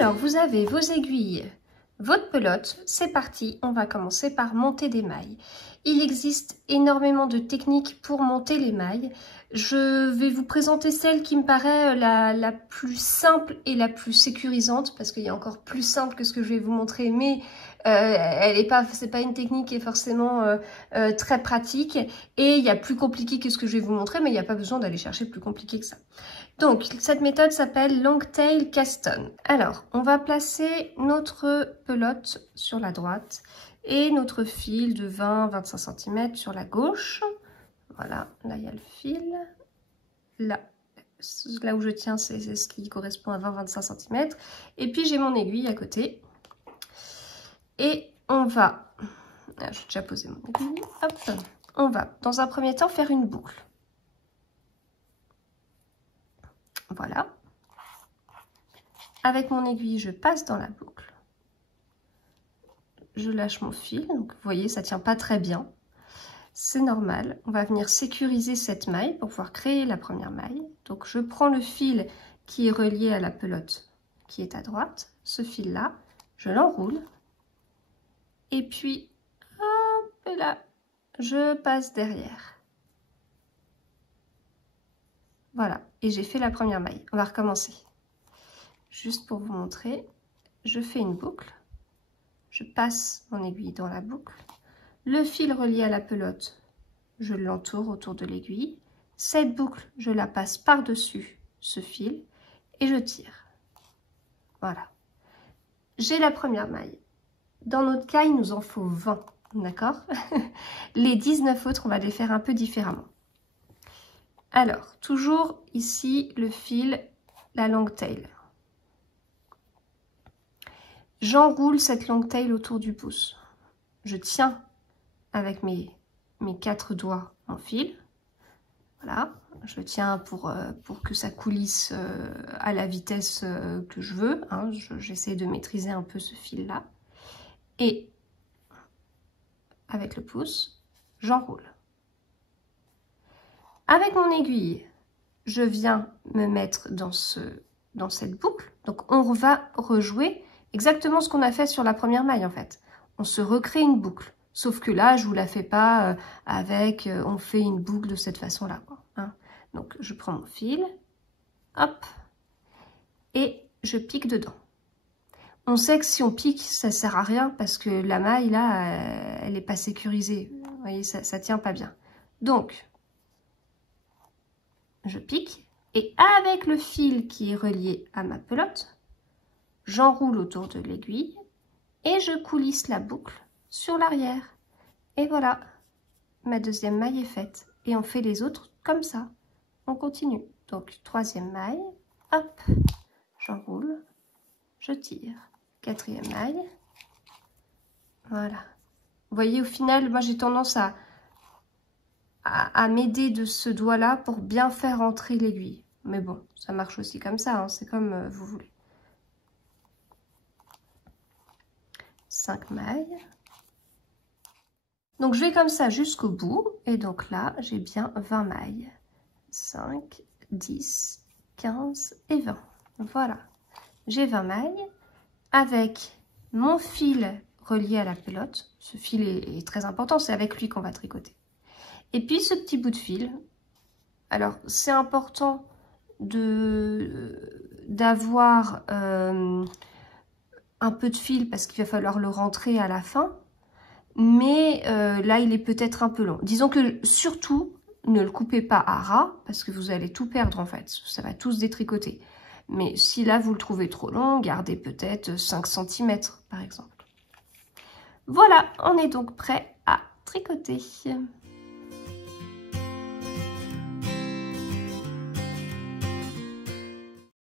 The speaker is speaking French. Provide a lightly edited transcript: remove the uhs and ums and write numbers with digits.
Alors, vous avez vos aiguilles, votre pelote, c'est parti, on va commencer par monter des mailles. Il existe énormément de techniques pour monter les mailles. Je vais vous présenter celle qui me paraît la plus simple et la plus sécurisante, parce qu'il y a encore plus simple que ce que je vais vous montrer, mais c'est pas une technique qui est forcément très pratique, et il y a plus compliqué que ce que je vais vous montrer, mais il n'y a pas besoin d'aller chercher plus compliqué que ça. Donc, cette méthode s'appelle Longtail Cast On. Alors, on va placer notre pelote sur la droite et notre fil de 20-25 cm sur la gauche. Voilà, là il y a le fil. Là où je tiens, c'est ce qui correspond à 20-25 cm. Et puis j'ai mon aiguille à côté. Et on va... Ah, j'ai déjà posé mon aiguille. Hop. On va, dans un premier temps, faire une boucle. Voilà. Avec mon aiguille, je passe dans la boucle. Je lâche mon fil. Donc, vous voyez, ça ne tient pas très bien. C'est normal. On va venir sécuriser cette maille pour pouvoir créer la première maille. Donc, je prends le fil qui est relié à la pelote qui est à droite. Ce fil-là, je l'enroule. Et puis, hop là, je passe derrière. Voilà, et j'ai fait la première maille. On va recommencer. Juste pour vous montrer, je fais une boucle. Je passe mon aiguille dans la boucle. Le fil relié à la pelote, je l'entoure autour de l'aiguille. Cette boucle, je la passe par-dessus ce fil et je tire. Voilà. J'ai la première maille. Dans notre cas, il nous en faut 20, d'accord? Les 19 autres, on va les faire un peu différemment. Alors, toujours ici, le fil, la long tail. J'enroule cette long tail autour du pouce. Je tiens avec mes 4 doigts mon fil. Voilà, je tiens pour que ça coulisse à la vitesse que je veux. Hein. J'essaie de maîtriser un peu ce fil-là. Et avec le pouce, j'enroule. Avec mon aiguille, je viens me mettre dans cette boucle. Donc, on va rejouer exactement ce qu'on a fait sur la première maille, en fait. On se recrée une boucle. Sauf que là, je ne vous la fais pas on fait une boucle de cette façon-là. Hein. Donc, je prends mon fil, hop, et je pique dedans. On sait que si on pique, ça ne sert à rien parce que la maille, là, elle n'est pas sécurisée. Vous voyez, ça ne tient pas bien. Donc, je pique et avec le fil qui est relié à ma pelote, j'enroule autour de l'aiguille et je coulisse la boucle sur l'arrière. Et voilà, ma deuxième maille est faite. Et on fait les autres comme ça. On continue. Donc, troisième maille, hop, j'enroule, je tire. Quatrième maille, voilà. Vous voyez, au final, moi j'ai tendance à m'aider de ce doigt-là pour bien faire entrer l'aiguille. Mais bon, ça marche aussi comme ça, hein, c'est comme vous voulez. 5 mailles. Donc je vais comme ça jusqu'au bout. Et donc là, j'ai bien 20 mailles. 5, 10, 15 et 20. Voilà. J'ai 20 mailles avec mon fil relié à la pelote. Ce fil est très important, c'est avec lui qu'on va tricoter. Et puis ce petit bout de fil, alors c'est important d'avoir un peu de fil parce qu'il va falloir le rentrer à la fin, mais là il est peut-être un peu long. Disons que surtout ne le coupez pas à ras parce que vous allez tout perdre en fait, ça va tout se détricoter. Mais si là vous le trouvez trop long, gardez peut-être 5 cm par exemple. Voilà, on est donc prêt à tricoter.